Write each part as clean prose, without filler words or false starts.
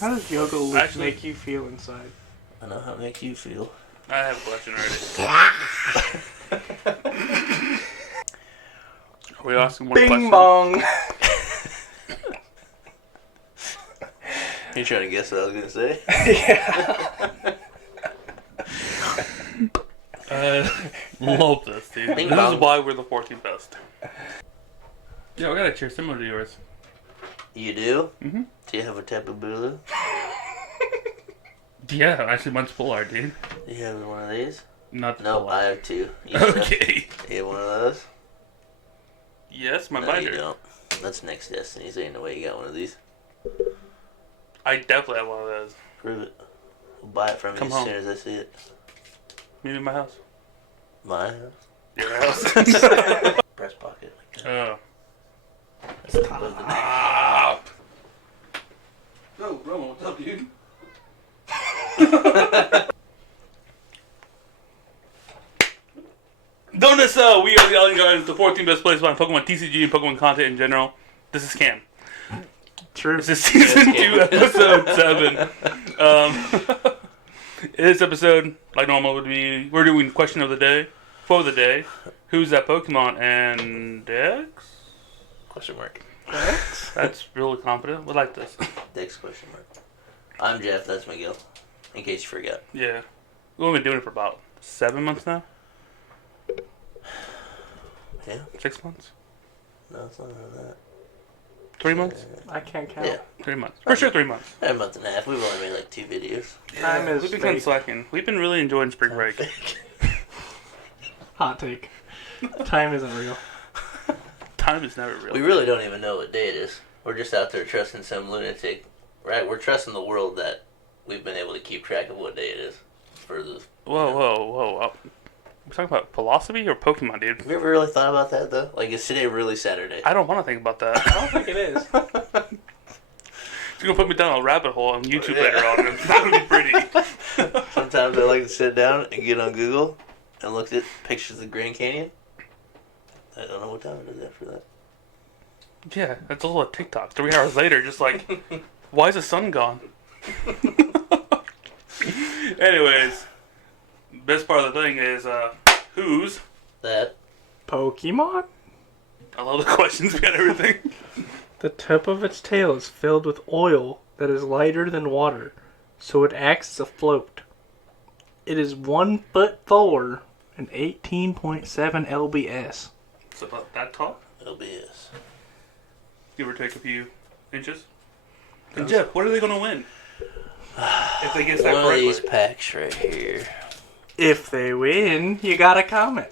How does yoga Actually- make you feel inside? I know how it makes you feel. I have a question already. Are we asking more Bing questions? bong. You trying to guess what I was gonna say? Love this, dude. Bing This bong. is why we're the 14th best. Yeah, we got a chair similar to yours. You do? Mm-hmm. Do you have a Tapu Bulu? Yeah, actually, mine's full art, dude. Do you have one of these? Not the No, full I art. have two. You have- Okay. You have one of those? Yes, my No, binder. you don't. That's next Destiny. So ain't no way you got one of these. I definitely have one of those. Prove it. We'll buy it from you Come as home. soon as I see it. Meet me in my house. My house? Your house. Breast pocket. Like that. Oh. Above the neck. Yo, Roman, what's up, dude? Donuts, we are the Alien Guardians, the 14th best place on Pokemon TCG and Pokemon content in general. This is Cam. True. This is season 2, episode 7. This episode, like normal, would be we're doing question of the day, quote of the day, who's that Pokemon, and Dex? Question mark. That's really confident. We like this. Dex question mark. I'm Jeff. That's Miguel. In case you forgot. Yeah. We've only been doing it for about 7 months now. Yeah? 6 months? No, it's not like that. 3 months? I can't count. Yeah. 3 months. For sure 3 months. A month and a half. We've only made like 2 videos. Time is We've been kind of fake. slacking. We've been really enjoying spring break. Hot take. Time isn't real. Time is never real. We really don't even know what day it is. We're just out there trusting some lunatic. Right? We're trusting the world that we've been able to keep track of what day it is. For the. Whoa. We're talking about philosophy or Pokemon, dude? Have you ever really thought about that though? Like, is today really Saturday? I don't want to think about that. I don't think it is. It's going to put me down a rabbit hole on YouTube later on. And it's not going to be pretty. Sometimes I like to sit down and get on Google and look at pictures of the Grand Canyon. I don't know what time it is after that. Yeah, that's all a TikTok. 3 hours later, just like, why is the sun gone? Anyways, best part of the thing is, who's? That. Pokemon? I love the questions, we got everything. The tip of its tail is filled with oil that is lighter than water, so it acts as a float. It is 1 foot 4 and 18.7 lbs. It's about that tall, LBS. give or take a few inches. And Jeff, what are they going to win? If they guess that One of correctly. these packs right here. If they win, you gotta comment.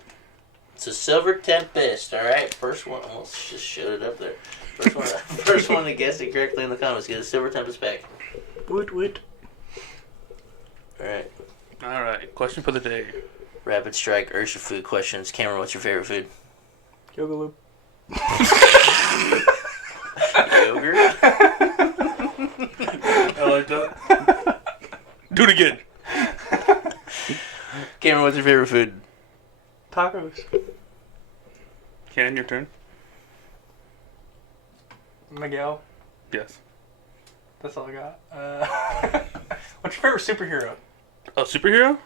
It's a Silver Tempest, alright? First one, almost just showed it up there. First one to guess it correctly in the comments gets a Silver Tempest pack. Woot. Alright. Alright, question for the day. Rapid Strike Ursha food questions. Cameron, what's your favorite food? Yoga loop. Yogurt? I like that. Do it again. Cameron, what's your favorite food? Tacos. Ken, your turn. Miguel. Yes. That's all I got. What's your favorite superhero? Oh, superhero?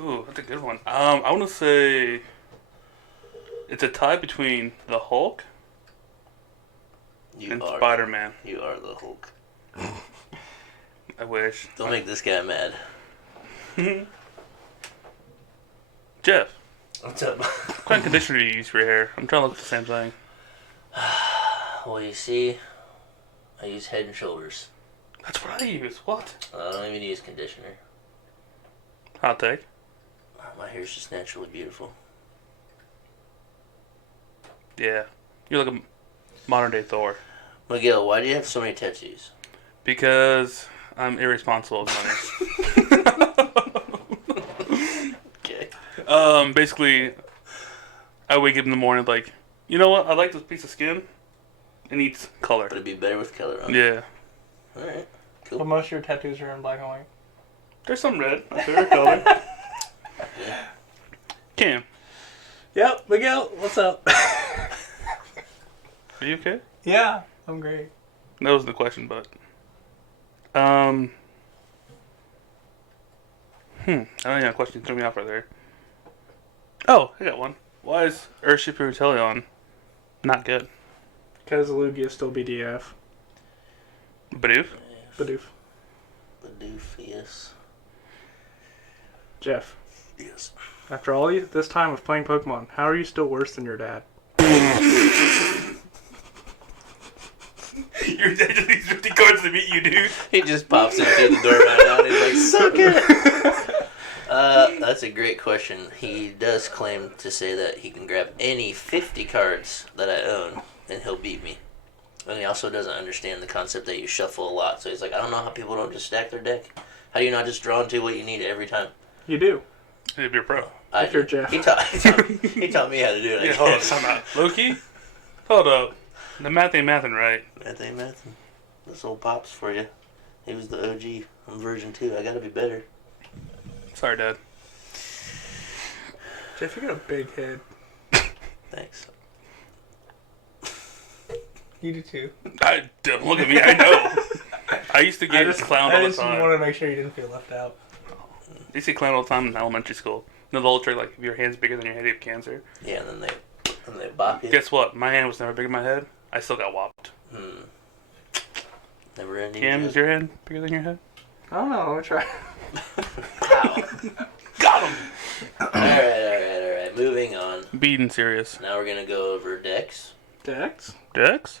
Ooh, that's a good one. I want to say it's a tie between the Hulk and Spider-Man. You are the Hulk. I wish. Don't make this guy mad. Jeff, What's up? what kind of conditioner do you use for your hair? I'm trying to look at the same thing. Well, you see, I use Head and Shoulders. That's what I use. What? I don't even use conditioner. Hot take. My hair's just naturally beautiful. Yeah. You're like a modern day Thor. Miguel, why do you have so many tattoos? Because I'm irresponsible with money. Okay. Basically, I wake up in the morning like, you know what? I like this piece of skin. It needs color. But it'd be better with color on. Yeah. Alright. Well, Cool. most of your tattoos are in black and white. There's some red. My favorite color. Cam, Yep, Miguel, what's up? are you okay? Yeah, I'm great. That wasn't the question, but I don't even have a question. Threw me off right there. Oh, I got one. Why is Earthship Rebellion not good? Because Lugia is still BDF. Bidoof? Bidoof. Bidoof, yes. Jeff, Yes. after all this time of playing Pokemon, how are you still worse than your dad? Your dad just needs 50 cards to beat you, dude. He just pops into the door right now and he's like, suck it! That's a great question. He does claim to say that he can grab any 50 cards that I own and he'll beat me. And he also doesn't understand the concept that you shuffle a lot. So he's like, I don't know how people don't just stack their deck. How do you not just draw into what you need every time? You do. He'd be a pro. If you're Jeff. He taught me how to do it. Yeah, hold on, time out. Loki? Hold up. The math ain't mathin', right? Math ain't mathin'. This old Pops for you. He was the OG. I'm version 2. I gotta be better. Sorry, Dad. Jeff, you got a big head. Thanks. You do too. Don't look at me, I know. I used to get clowned all the I just time. wanted to make sure you didn't feel left out. I used to get clowned all the time in elementary school. You know the old trick, like, if your hand's bigger than your head, you have cancer? Yeah, and then they bop you. Guess what? My hand was never bigger than my head. I still got whopped. Never ending. Cam, is your hand bigger than your head? I don't know. Let me try. Ow. Got him! Alright. Moving on. Being serious. Now we're gonna go over decks. Dex? Dex?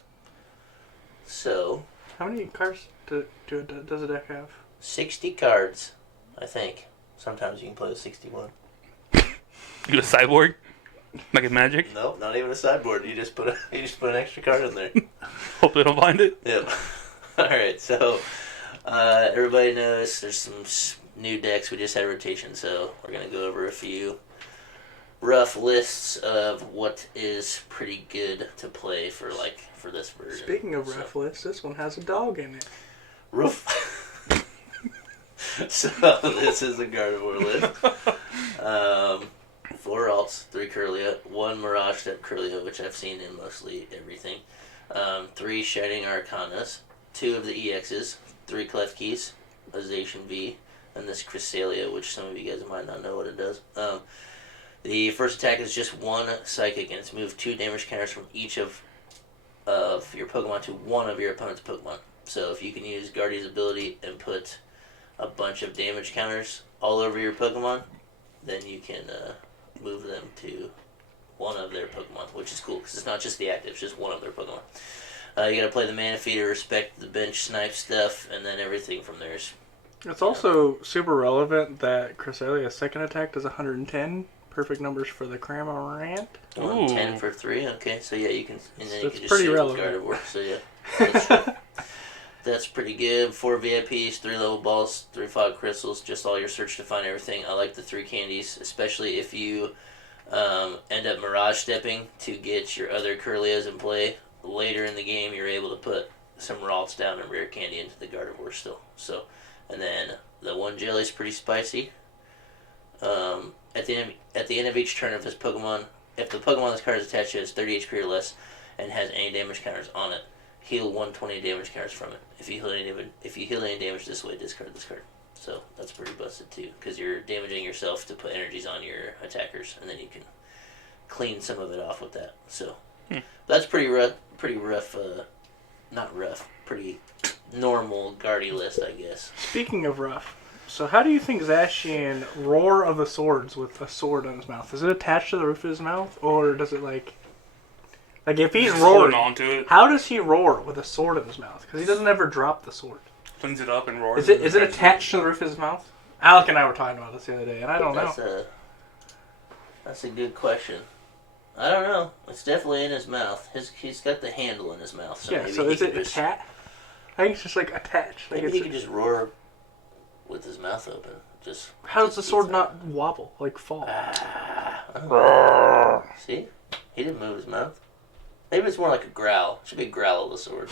So, How many cards does a deck have? 60 cards, I think. Sometimes you can play with 61. You a cyborg? Like in Magic? Nope, not even a sideboard. You just put an extra card in there. Hope they don't find it. Yep. Alright, so everybody knows there's some new decks. We just had rotation, so we're going to go over a few rough lists of what is pretty good to play for this version. Speaking of rough lists, this one has a dog in it. Roof. So this is a Gardevoir list. 4 alts, 3 Curlia, 1 Mirage Step Curlia, which I've seen in mostly everything. 3 Shining Arcanas, 2 of the EXs, 3 Clef Keys, a Zacian V, and this Cresselia, which some of you guys might not know what it does. The first attack is just 1 Psychic, and it's moved 2 damage counters from each of your Pokemon to one of your opponent's Pokemon. So if you can use Guardian's ability and put a bunch of damage counters all over your Pokemon, then you can move them to one of their Pokemon, which is cool because it's not just the active, it's just one of their Pokemon. You gotta play the Mana Feeder, respect the bench snipe stuff, and then everything from there is... It's also super relevant that Cresselia's second attack does 110. Perfect numbers for the Cramorant. 110 for 3, okay, so yeah, you can... And then you can just pretty save with relevant. Gardevoir, so yeah. That's true. That's pretty good. 4 VIPs, 3 level balls, 3 fog crystals, just all your search to find everything. I like the 3 candies, especially if you end up Mirage Stepping to get your other Curlias in play. Later in the game, you're able to put some Ralts down and Rare Candy into the Gardevoir still. So, and then the 1 Jelly is pretty spicy. At the end of each turn of this Pokemon, if the Pokemon this card is attached to has 30 HP or less and has any damage counters on it, heal 120 damage counters from it. If you heal any damage this way, discard this card. So that's pretty busted too, because you're damaging yourself to put energies on your attackers, and then you can clean some of it off with that. So that's pretty rough. Not rough. Pretty normal Guardy list, I guess. Speaking of rough, so how do you think Zacian Roar of the Swords with a sword on his mouth? Is it attached to the roof of his mouth, or does it like if he's Just roaring, holding on to it. how does he roar with a sword in his mouth? Because he doesn't ever drop the sword. Cleans it up and roars. Is it attached to the roof of his mouth? Alec and I were talking about this the other day, and I don't know. That's a good question. I don't know. It's definitely in his mouth. He's got the handle in his mouth. So Yeah, maybe so he is it could just, attached? I think it's just like attached. Like maybe it's he could just roar with his mouth open. how does the sword not wobble, like fall? See? He didn't move his mouth. Maybe it's more like a growl. It should be a growl of the sword.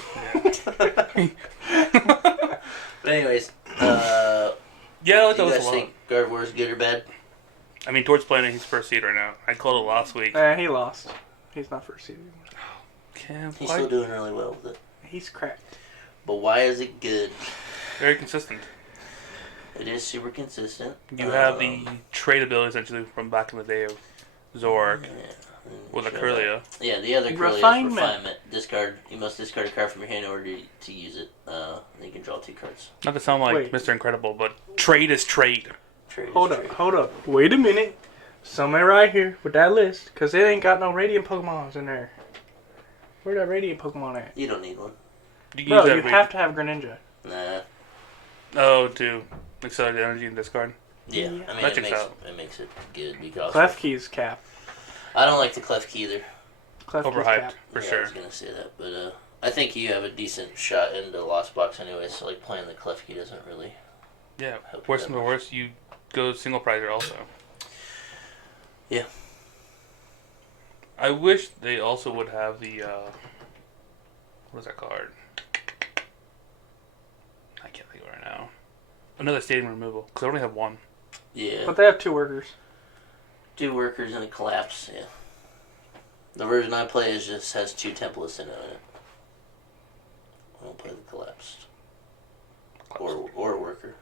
But anyways, Yeah, I like do you those guys a lot. think Gardevoir is good or bad? I mean, towards playing his first seed right now. I called it last week. He lost. He's not first seed anymore. Cam, He's why? still doing really well with it. He's cracked. But why is it good? Very consistent. It is super consistent. You have the trade ability essentially from back in the day of Zork with Acurlia. Yeah, the other Acurlia is Refinement. Discard. You must discard a card from your hand in order to use it. Then you can draw 2 cards. Not to sound like Mr. Incredible, but trade is trade. Hold up. Wait a minute. Somewhere right here with that list, because it ain't got no Radiant Pokemons in there. Where that Radiant Pokemon at? You don't need one. You have to have Greninja. Nah. Oh, to accelerate energy and discard? Yeah, I mean, it makes it good because... Klefki's cap. I don't like the Klefki either. Overhyped, for sure. I was going to say that, but I think you have a decent shot in the Lost Box anyway, so like playing the Klefki doesn't really... Yeah, worse than the worst, you go single prizer also. Yeah. I wish they also would have the, what is that card? I can't think of it right now. Another stadium removal, because I only have 1. Yeah. But they have 2 workers. 2 workers and a collapse, yeah. The version I play just has 2 templates in it. I don't play the collapsed. Or worker.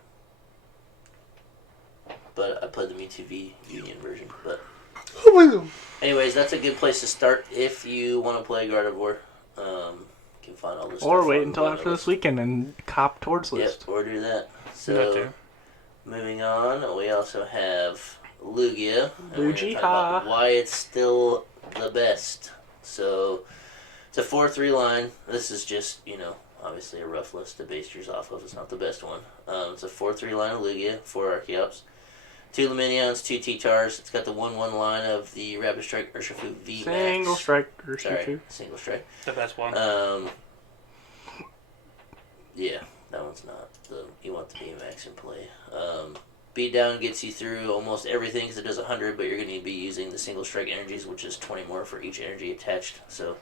But I played the Mewtwo V Union version, but... Anyways, that's a good place to start if you want to play Gardevoir. You can find all this or wait until after this weekend and cop towards list. Yep, or do that. So, moving on, we also have Lugia. Lugia. Why it's still the best. So, it's a 4-3 line. This is just, obviously a rough list to base yours off of. It's not the best one. It's a 4-3 line of Lugia, 4 Archeops. 2 Luminions, 2 T-Tars. It's got the 1/1 line of the Rapid Strike Urshifu V Max. Single Strike Urshifu. Single Strike. The best one. Yeah, that one's not. You want the V Max in play. Beat Down gets you through almost everything because it does 100, but you're going to be using the Single Strike energies, which is 20 more for each energy attached. So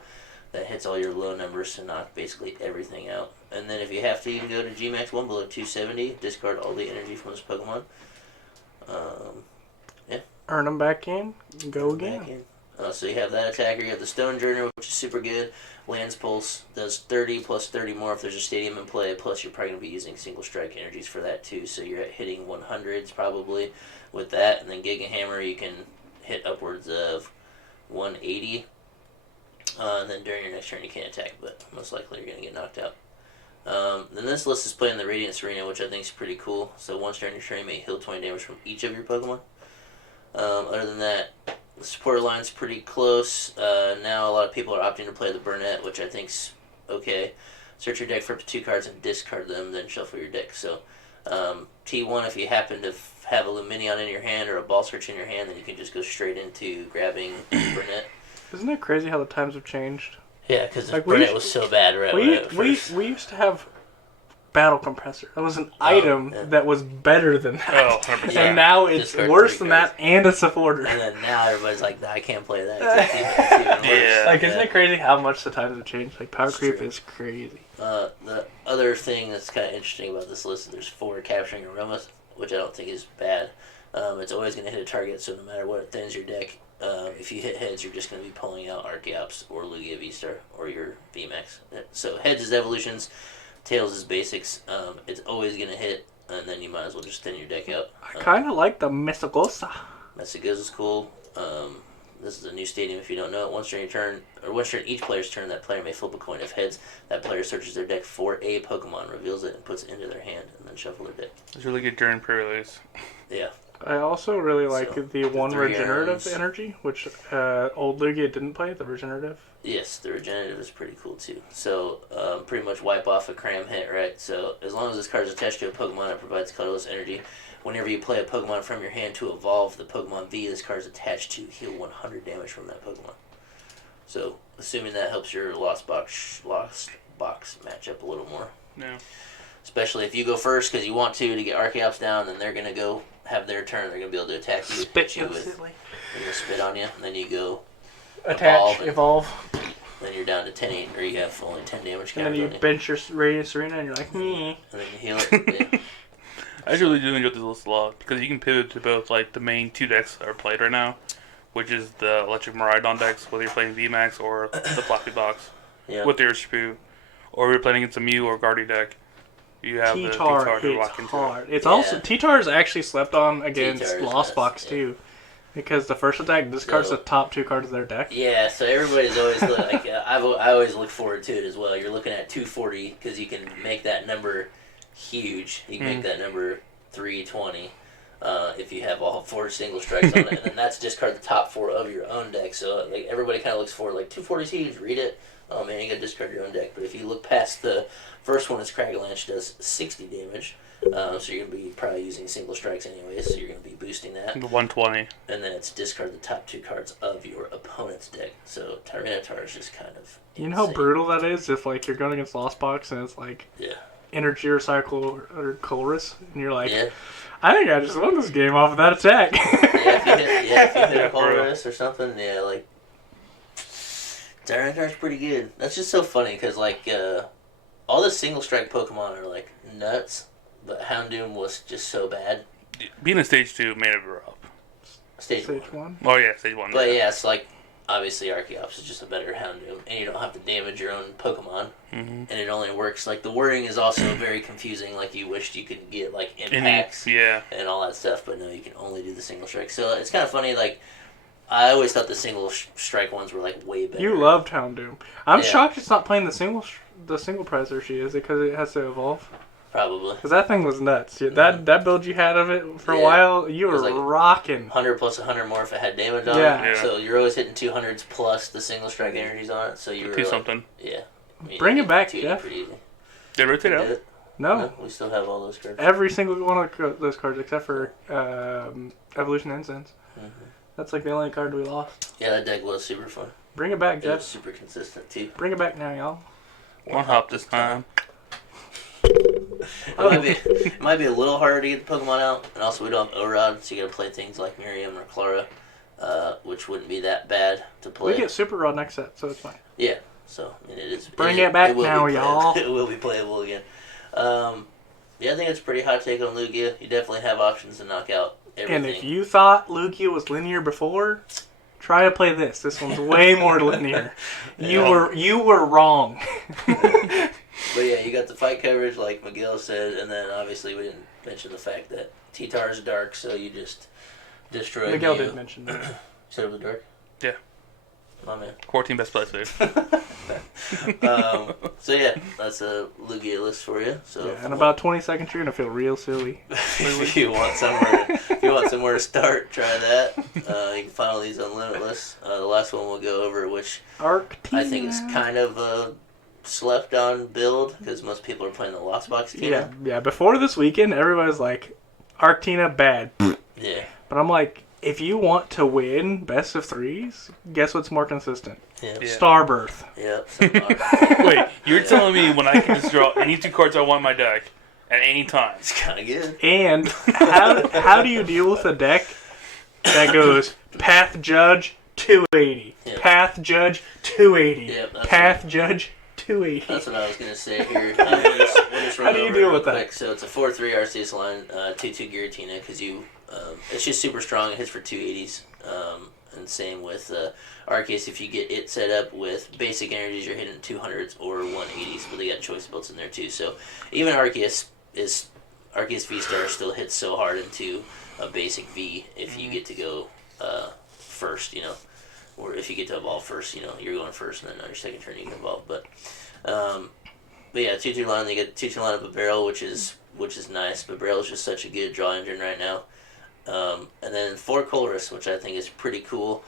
that hits all your low numbers to knock basically everything out. And then if you have to, you can go to G-Max 1 below 270, discard all the energy from this Pokemon. Yeah. Earn them back in, go again. So you have that attacker. You have the Stone Journer, which is super good. Lance Pulse does 30 plus 30 more if there's a stadium in play. Plus, you're probably going to be using single strike energies for that too. So you're at hitting 100s probably with that. And then Giga Hammer, you can hit upwards of 180. And then during your next turn, you can't attack, but most likely you're going to get knocked out. Then this list is playing the Radiance Arena, which I think is pretty cool. So once during your turn, you may heal 20 damage from each of your Pokemon. Other than that, the supporter line's pretty close. Now a lot of people are opting to play the Burnett, which I think's okay. Search your deck for up to 2 cards and discard them, then shuffle your deck. So T1, if you happen to have a Luminion in your hand or a Ball Search in your hand, then you can just go straight into grabbing Burnett. Isn't it crazy how the times have changed? Yeah, because Burnett was so bad we used to have Battle Compressor. That was an item that was better than that. Oh, 100%. And now it's worse than that and a supporter. And then now everybody's like, nah, I can't play that. It's even worse. Yeah. Isn't it crazy how much the times have changed? Like, power creep is crazy. The other thing that's kind of interesting about this list is there's 4 Capturing Aromas, which I don't think is bad. It's always going to hit a target, so no matter what, it thins your deck. If you hit heads, you're just going to be pulling out Archeops or Lugia V-Star or your VMAX. So heads is evolutions, tails is basics. It's always going to hit, and then you might as well just thin your deck out. I kind of like the Messagosa. Messagosa's cool. This is a new stadium if you don't know it. Once during your turn, or once during each player's turn, that player may flip a coin. If heads, that player searches their deck for a Pokemon, reveals it, and puts it into their hand, and then shuffle their deck. It's really good during pre-release. Yeah. I also really like the one regenerative energy, which old Lugia didn't play, the regenerative. Yes, the regenerative is pretty cool too. So, pretty much wipe off a cram hit, right? So, as long as this card is attached to a Pokemon, it provides colorless energy. Whenever you play a Pokemon from your hand to evolve the Pokemon V this card is attached to, heal 100 damage from that Pokemon. So, assuming that helps your Lost Box match up a little more. Yeah. Especially if you go first because you want to get Archeops down, then they're going to go have their turn. They're going to be able to attack you. Spit you with, and they'll spit on you. And then you go attach, evolve. Then you're down to 10, or you have only 10 damage. And then you bench your Radiance Arena and you're like, And then you heal it. Yeah. I really do enjoy this list a lot because you can pivot to both like the main 2 decks that are played right now, which is the Electric Miraidon decks, whether you're playing VMAX or the Floppy Box with your Urshifu, or you're playing against a Mew or Guardy deck. You have the T-Tar T-Tar to hits walk into. hard. It's Yeah. also T-Tar is actually slept on against T-Tar is Lost nuts, Box yeah. too, because the first attack discards So- the top 2 cards of their deck. Yeah, so everybody's always like, I always look forward to it as well. You're looking at 240 because you can make that number huge. You can make that number 320 if you have all 4 single strikes on it, and then that's discard the top 4 of your own deck. So like everybody kind of looks forward, like 240 is huge. Read it. Oh man, you got to discard your own deck. But if you look past the first one, is Cragalanche does 60 damage. So you're going to be probably using single strikes anyway, so you're going to be boosting that. The 120. And then it's discard the top 2 cards of your opponent's deck. So Tyranitar is just kind of You know how insane. brutal that is if like you're going against Lost Box and it's like Yeah. Energy Recycle or Colress, and you're like, Yeah. I think I just won this game off of that attack. If you hit Yeah, a Colress or something, yeah, like Tyranitar's pretty good. That's just so funny because like all the single strike Pokemon are like nuts, but Houndoom was just so bad. Being a stage 2 made it rough. Stage Stage 1. 1. Oh yeah, stage 1. But yeah, it's like obviously Archeops is just a better Houndoom, and you don't have to damage your own Pokemon, and it only works like the wording is also very confusing. Like you wished you could get like impacts Yeah. and all that stuff, but no, you can only do the single strike. So it's kind of funny. Like I always thought the single strike ones were like way better. You loved Houndoom. I'm Yeah. shocked it's not playing the single prize or she is it because it has to evolve. Probably Because that thing was nuts. Yeah, that build you had of it for a Yeah. while, you It were was like rocking. 100 plus 100 more if it had damage on Yeah. it. Yeah. So you're always hitting 200s plus the single strike energies on it. So you were Do like, something. yeah. I mean, Bring you it back, get 280 Jeff. pretty easy. They rotate Did out. it? No. We still have all those cards. Every single one of those cards except for Evolution Incense. Mhm. That's like the only card we lost. Yeah, that deck was super fun. Bring it back, It was Jeff. super consistent too. Bring it back now, y'all. One hop this time. It might be a little harder to get the Pokemon out, and also we don't have O-Rod, so you gotta play things like Miriam or Clara, which wouldn't be that bad to play. We get Super Rod next set, so it's fine. Yeah, so I mean, it is. Bring it back will now, be y'all. It will be playable again. Yeah, I think it's a pretty hot take on Lugia. You definitely have options to knock out everything. And if you thought Lugia was linear before, try to play this. This one's way more linear. You were wrong. But yeah, you got the fight coverage, like Miguel said, and then obviously we didn't mention the fact that T-Tar is dark, so you just destroyed Miguel you. did mention that. Said it was dark? Yeah. My man. 14 best plays, dude. So yeah, that's a Lugia list for you. So Yeah, in about 20 seconds, you're gonna feel real silly. if you want somewhere to start, try that. You can find all these on Limitless. The last one we'll go over, which Arctina. I think is kind of a slept on build because most people are playing the Lost Box team. Yeah. Before this weekend, everybody's like, Arctina bad. Yeah. But I'm like, if you want to win best of threes, guess what's more consistent? Yeah. Yeah. Starbirth. Yep. Wait, you're telling me when I can just draw any 2 cards I want in my deck at any time? It's kind of good. And how do you deal with a deck that goes Path Judge 280, Yeah. Path Judge 280, Yeah, that's Path Judge 280? That's what I was going to say here. We'll just run How do you over deal it with real that? quick. So it's a 4-3 RCS line, 2-2 Giratina, because it's just super strong. It hits for 280s. And same with Arceus. If you get it set up with basic energies, you're hitting 200s or 180s, but they got choice builds in there too. So even Arceus V-Star still hits so hard into a basic V if you get to go first, or if you get to evolve first, you're going first, and then on your second turn you can evolve. But yeah, 2-2 line. They get 2-2 line of a barrel, which is nice. But barrel is just such a good draw engine right now. And then 4 Colress, which I think is pretty cool.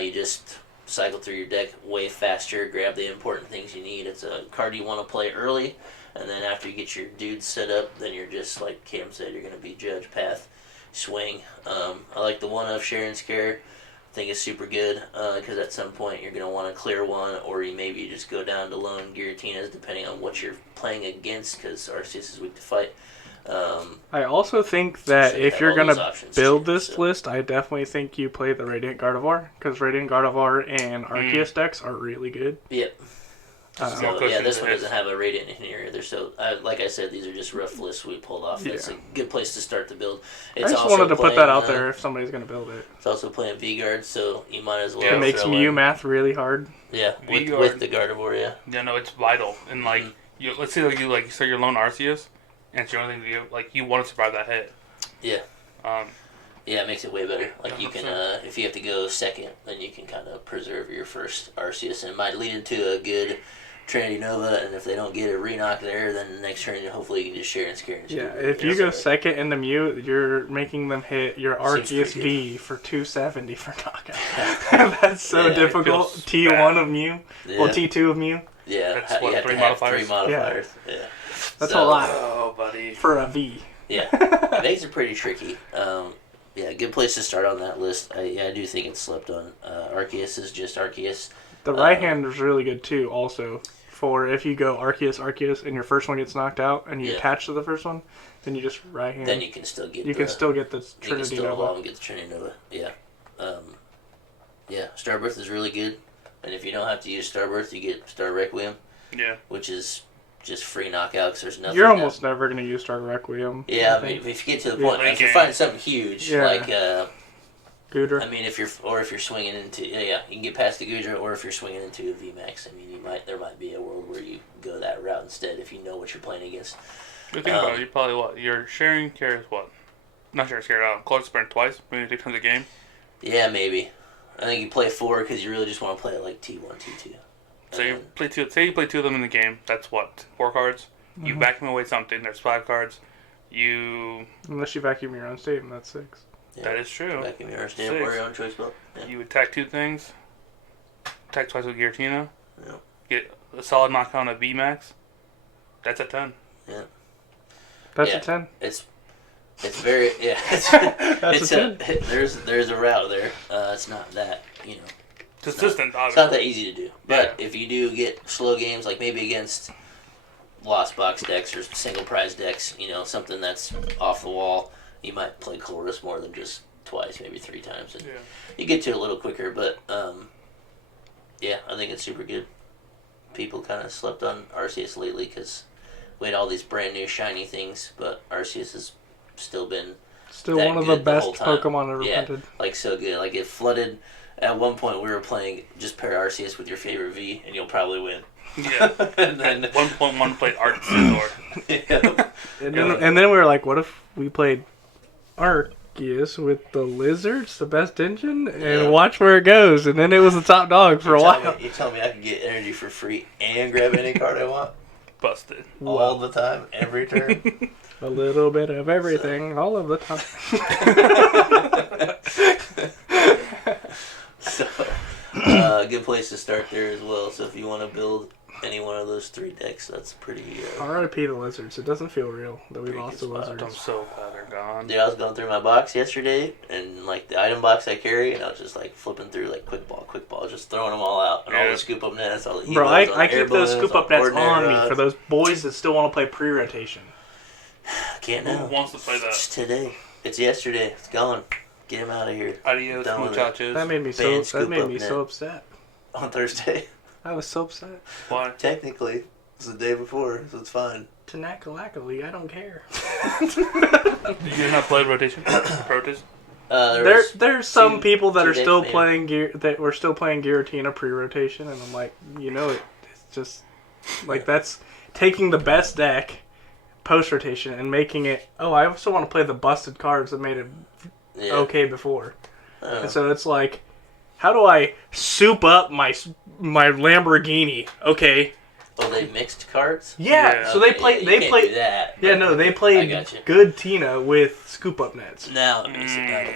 You just cycle through your deck way faster, grab the important things you need. It's a card you want to play early, and then after you get your dudes set up, then you're just, like Cam said, you're going to be Judge, Path, Swing. I like the one of SCHEMANSKE. I think it's super good because at some point you're going to want to clear one, or you just go down to lone Giratinas depending on what you're playing against, because Arceus is weak to fight. I also think that So you if have you're all going those to options build too, this so. list, I definitely think you play the Radiant Gardevoir, because Radiant Gardevoir and Arceus decks are really good. Yep. More So, yeah, cushion this to one hit. doesn't have a Radiant in here either. So, like I said, these are just rough lists we pulled off. That's Yeah. a good place to start the build. I It's just also wanted to put playing, that out there if somebody's going to build it. It's also playing V-Guard, so you might as well It makes throw Mew in- math really hard. Yeah, V-Guard. with the Gardevoir, yeah. Yeah, no, it's vital. And, let's say you start your lone Arceus, and it's the only thing that you want to survive that hit. Yeah. Um, Yeah, it makes it way better. Like you 100%. can, if you have to go second, then you can kind of preserve your first Arceus, and it might lead into a good Trinity Nova. And if they don't get a re-knock there, then the next turn, hopefully you can just share and scare. And Yeah, if you go second in the Mew, you're making them hit your Arceus V for 270 for knockout. That's so difficult. T1 of Mew, or T2 of Mew. Yeah, that's you what, have three to have modifiers? 3 modifiers. Yeah. That's a lot. Oh, buddy. For a V. Yeah, Vegas are pretty tricky. Yeah, good place to start on that list. I do think it's slept on. Arceus is just Arceus. The right hand is really good too. Also, for if you go Arceus, and your first one gets knocked out, and you attach to the first one, then you just right hand. Then you can still get. You can still get the Trinity Nova. You can still evolve and get the Trinity Nova. Yeah, yeah. Starbirth is really good, and if you don't have to use Starbirth, you get Star Requiem. Yeah. Which is just free knockout because there's nothing. You're almost never going to use Star Requiem. Yeah, I mean, if you get to the point, if you find something huge, like Gudra. I mean, if you're swinging into you can get past the Gudra, or if you're swinging into a VMAX, I mean, there might be a world where you go that route instead if you know what you're playing against. Good thing about it, you probably your sharing carries what? Not sharing carries close sprint twice, maybe 2 times a game. Yeah, maybe. I think you play 4 because you really just want to play it like T1, T2. So you play 2. Say you play 2 of them in the game. That's what 4 cards. You vacuum away something. There's 5 cards. Unless you vacuum your own state, and that's 6. Yeah. That is true. Vacuum your own state or your own choice belt. Yeah. You attack 2 things. Attack twice with Giratina. Yeah. Get a solid knockout on a VMAX. That's a 10. Yeah. That's a 10. It's very That's a 10. There's a route there. It's not that Consistent, obviously. It's not that easy to do. But if you do get slow games, like maybe against Lost Box decks or single prize decks, something that's off the wall, you might play Chorus more than just twice, maybe 3 times. And you get to it a little quicker, but I think it's super good. People kind of slept on Arceus lately because we had all these brand new shiny things, but Arceus has still been one of the best Pokemon ever printed. Like so good. Like it flooded. At one point, we were playing just pair Arceus with your favorite V, and you'll probably win. Yeah. And then 1.1 played Arceus. And then we were like, what if we played Arceus with the Lizards, the best engine, and watch where it goes? And then it was the top dog for a while. You tell me I can get energy for free and grab any card I want? Busted. All the time, every turn. A little bit of everything, all of the time. So, a good place to start there as well. So if you want to build any one of those 3 decks, that's pretty... R.I.P. the Lizards. It doesn't feel real that we lost the Lizards. I'm so glad they're gone. Dude, I was going through my box yesterday, and like the item box I carry, and I was just like flipping through like quick ball, just throwing them all out. And all the scoop up nets, all the Bro, I keep those scoop up nets on me for those boys that still want to play pre-rotation. Can't now. Who wants to play that? It's today. It's yesterday. It's gone. Get him out of here. Adios, muchachos. That made me so upset. On Thursday. I was so upset. Why? Technically, it's the day before, so it's fine. Tanakalakali, I don't care. You not played rotation? Rotation? There's some people that are still playing that were still playing Giratina pre-rotation, and I'm like, it's just like that's taking the best deck post-rotation and making it. Oh, I also want to play the busted cards that made it okay before, and so it's like, how do I soup up my Lamborghini? Okay. Oh, they mixed cards? Yeah, so they played that. Yeah, no, they played good Tina with scoop up nets. Now it makes it bad.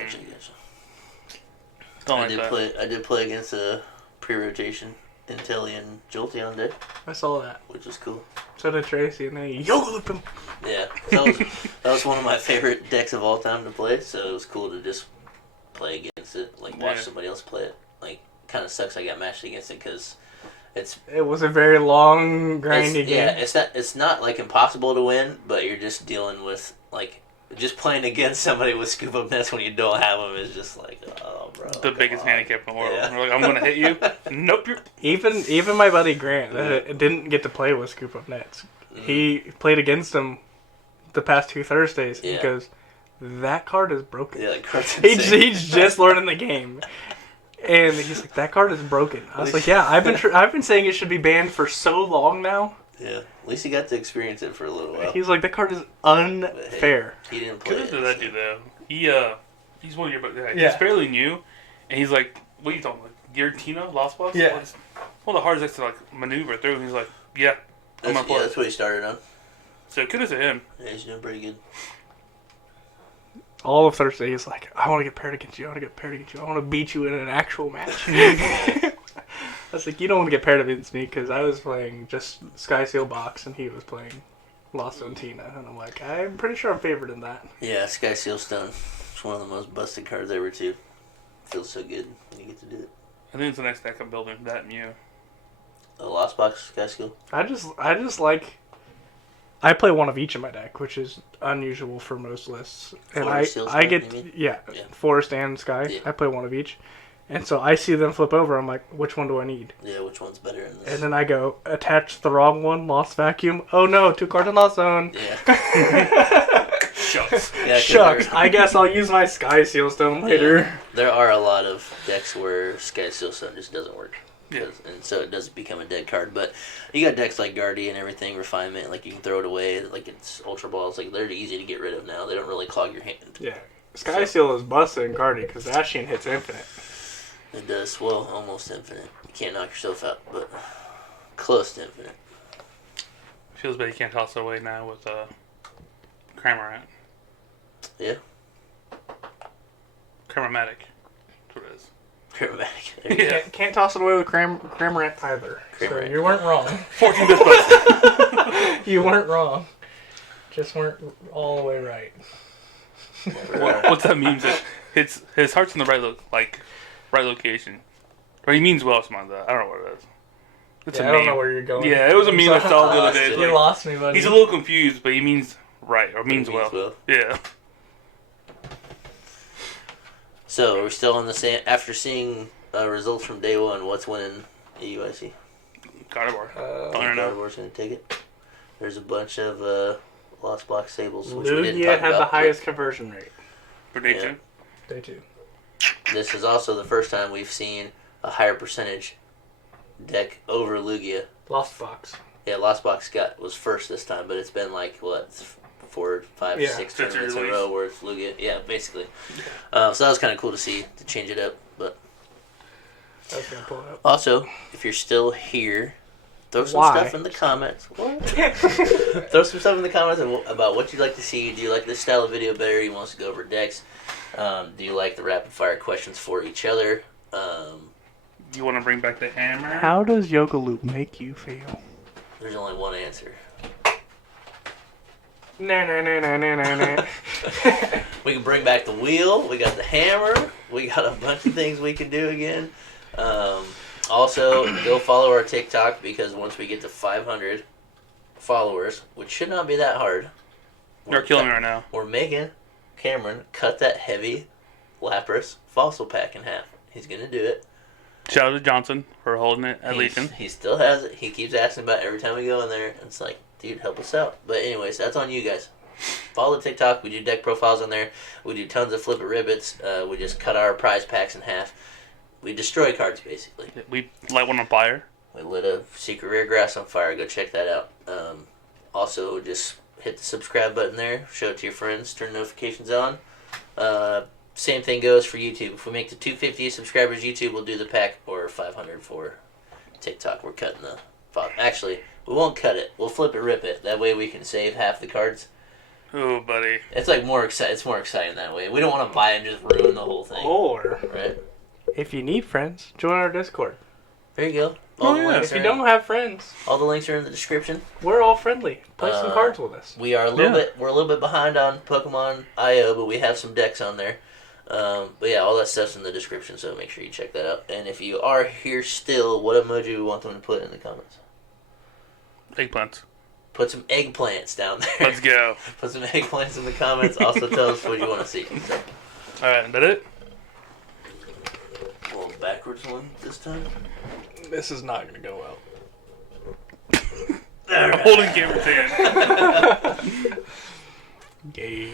I did play against a pre-rotation Inteleon Jolteon deck. I saw that. Which was cool. So did Tracy, and they yoga him. Yeah, that was one of my favorite decks of all time to play, so it was cool to just play against it, like watch somebody else play it. Like, kind of sucks I got matched against it because it was a very long, grindy game. Yeah, it's not like impossible to win, but you're just dealing with like just playing against somebody with scoop up nets when you don't have them is just like, oh, bro. The biggest handicap in the world. Yeah. Like, I'm gonna hit you. Nope. Even my buddy Grant didn't get to play with scoop up nets. He played against him the past 2 Thursdays. Yeah. He goes, that card is broken. Yeah, he's just learning the game. And he's like, that card is broken. I was like, yeah, I've been saying it should be banned for so long now. Yeah, at least he got to experience it for a little while. He's like, that card is unfair. He didn't play Kudos it. to that dude though. He's one of your Yeah. he's fairly new, and he's like, what are you talking about? Giratina, Lost Box? Yeah. One of the hardest decks to like maneuver through. And he's like, yeah, I'm gonna play. That's what he started on. So kudos to him. Yeah, he's doing pretty good. All of Thursday, he's like, I want to get paired against you. I want to get paired against you. I want to beat you in an actual match. I was like, you don't want to get paired against me because I was playing just Sky Seal Box and he was playing Lost on Tina. And I'm like, I'm pretty sure I'm favored in that. Yeah, Sky Seal Stone. It's one of the most busted cards ever, too. Feels so good when you get to do it. I think it's the next deck I'm building. That and you. A Lost Box Sky Seal? I just like, I play one of each in my deck, which is unusual for most lists. And Forest, Seal, I Sky, get, you mean? yeah, Yeah. Forest and Sky. Yeah. I play one of each. And so I see them flip over. I'm like, which one do I need? Yeah, which one's better in this? And then I go, attach the wrong one, lost vacuum. Oh no, 2 cards in lost zone. Yeah. Shucks. Yeah, 'cause Shucks, I guess I'll use my Sky Seal Stone later. there are a lot of decks where Sky Seal Stone just doesn't work. Yeah. And so it does become a dead card. But you got decks like Guardian and everything, Refinement, like you can throw it away, like it's Ultra Balls, like they're easy to get rid of now. They don't really clog your hand. Yeah. Sky Seal is busted in Guardian because Ashian hits infinite. It does, well, almost infinite. You can't knock yourself out, but close to infinite. Feels bad you can't toss it away now with Cramorant. Yeah. Cramomatic. That's what it is. Dramatic. Yeah. Can't toss it away with Cramorant either. So Cramorant. you weren't wrong. 14 bit bucks. You weren't wrong. Just weren't all the way right. What's that mean? His heart's in the right location. Or he means well, something like that. I don't know what it is. It's Yeah, a I don't meme. know where you're going. Yeah, it was a meme I saw the other day. It's You like, lost me, buddy. he's a little confused, but he means right or means well. Yeah. So, we're still on the same. After seeing results from day one, what's winning EUIC? Gardevoir. Don't know. Gardevoir's going to take it. There's a bunch of Lost Box Sables, which we didn't Lugia talk had about. the highest conversion rate. For day Yeah. 2. Day 2. This is also the first time we've seen a higher percentage deck over Lugia. Lost Box. Yeah, Lost Box was first this time, but it's been like, what, 4, 5, Yeah. 6 Since tournaments in a release. row where it's Lugia. Yeah, basically. So that was kind of cool to see, to change it up. But I was going to pull it up. also, if you're still here, throw some Why? stuff in the comments. What? Throw some stuff in the comments about what you'd like to see. Do you like this style of video better? You want us to go over decks? Do you like the rapid fire questions for each other? You want to bring back the hammer? How does Yoga Loop make you feel? There's only one answer. Nah, nah, nah, nah, nah, nah, nah. We can bring back the wheel. We got the hammer. We got a bunch of things we can do again. Also, go follow our TikTok because once we get to 500 followers, which should not be that hard, You're killing me right now. we're making Cameron cut that heavy Lapras fossil pack in half. He's going to do it. Shout out to Johnson for holding it at Legion. He still has it. He keeps asking about it every time we go in there. And it's like, dude, help us out. But anyways, that's on you guys. Follow the TikTok. We do deck profiles on there. We do tons of flip it ribbits. We just cut our prize packs in half. We destroy cards, basically. We light one on fire. We lit a secret rare grass on fire. Go check that out. Also, just hit the subscribe button there. Show it to your friends. Turn notifications on. Same thing goes for YouTube. If we make the 250 subscribers YouTube, we'll do the pack, or 500 for TikTok. We're cutting the... Actually, we won't cut it. We'll flip it, rip it. That way we can save half the cards. Oh, buddy. It's like more exciting. It's more exciting that way. We don't want to buy and just ruin the whole thing. Or, Right? if you need friends, join our Discord. There you go. Oh, yeah. links If you are don't have friends, all the links are in the description. we're all friendly. Play some cards with us. We are we're a little bit behind on Pokemon IO, but we have some decks on there. But yeah, all that stuff's in the description, so make sure you check that out. And if you are here still, what emoji do we want them to put in the comments? Eggplants. Put some eggplants down there. Let's go. Put some eggplants in the comments. Also tell us what you want to see. So, Alright, is that it? a little backwards one this time. This is not going to go well. I'm holding Cameron's hand. Gay.